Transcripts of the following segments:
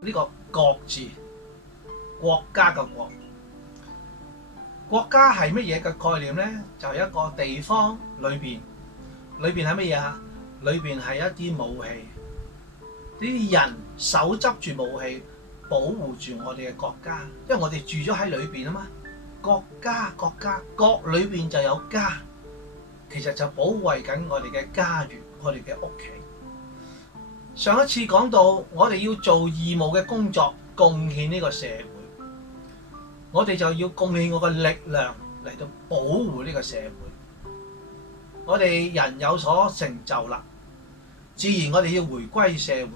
呢個國字，國家嘅國。國家係乜嘢嘅概念呢？就係一個地方裏邊係乜嘢啊？裏邊係一啲武器，呢啲人手執住武器保護住我哋嘅國家，因為我哋住咗喺裏邊啊嘛。國家國裏邊就有家，其實就保衛緊我哋嘅家園，我哋嘅屋企。上一次講到，我哋要做義務嘅工作，貢獻呢個社會。我哋就要貢獻我嘅力量嚟到保護呢個社會。我哋人有所成就啦，自然我哋要回歸社會。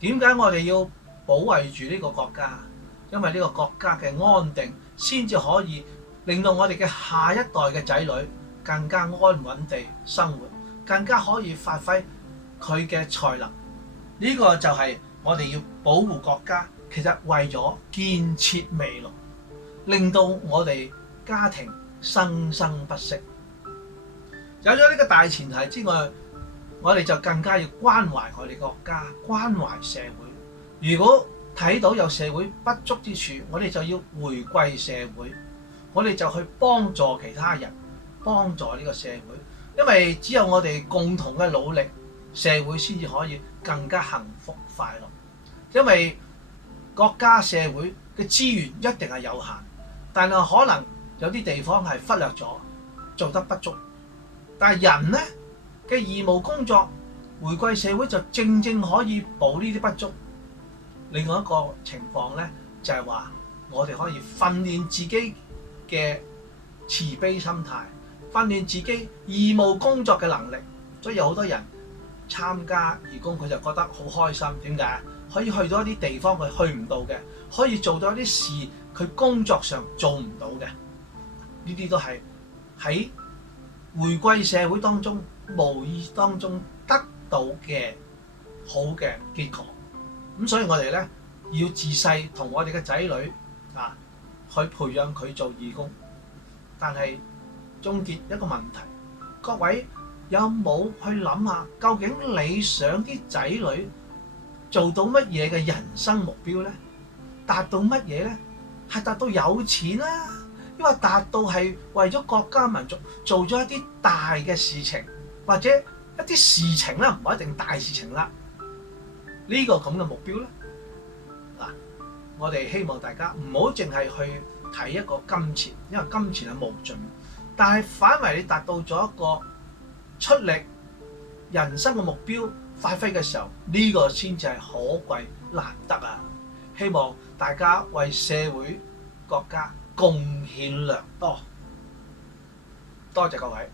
點解我哋要保衛住呢個國家？因為呢個國家嘅安定，先至可以令到我哋嘅下一代嘅仔女更加安穩地生活，更加可以發揮佢嘅才能。呢個就係我哋要保護國家，其實為咗建設未來。令到我哋家庭生生不息。有咗呢個大前提之外，我哋就更加要關懷我哋國家，關懷社會。如果睇到有社會不足之處，我哋就要回歸社會，我哋就去幫助其他人，幫助呢個社會。因為只有我哋共同嘅努力，社會先至可以更加幸福快樂。因為國家社會嘅資源一定係有限，但係可能有啲地方係忽略咗，做得不足。但係人呢嘅義務工作，回歸社會就正正可以補呢啲不足。另外一個情況呢，就係話我哋可以訓練自己嘅慈悲心態，訓練自己義務工作嘅能力。所以有好多人參加義工，佢就覺得好開心。點解？可以去到一啲地方佢去唔到嘅，可以做到一啲事佢工作上做唔到嘅。呢啲都係喺回歸社會當中無意當中得到嘅好嘅結果。咁所以我哋咧要自細同我哋嘅仔女去培養佢做義工。但係終結一個問題，各位有冇去諗下，究竟你想啲仔女做到乜嘢嘅人生目標咧？達到乜嘢咧？係達到有錢啦，因為達到係為咗國家民族做咗一啲大嘅事情，或者一啲事情啦，唔一定大事情啦。呢個咁嘅目標咧，我哋希望大家唔好淨係去睇一個金錢，因為金錢係無盡。但係反為你達到咗一個出力人生嘅目標發揮嘅時候，呢個先至係可貴難得啊！希望大家為社會國家貢獻良多，多謝各位。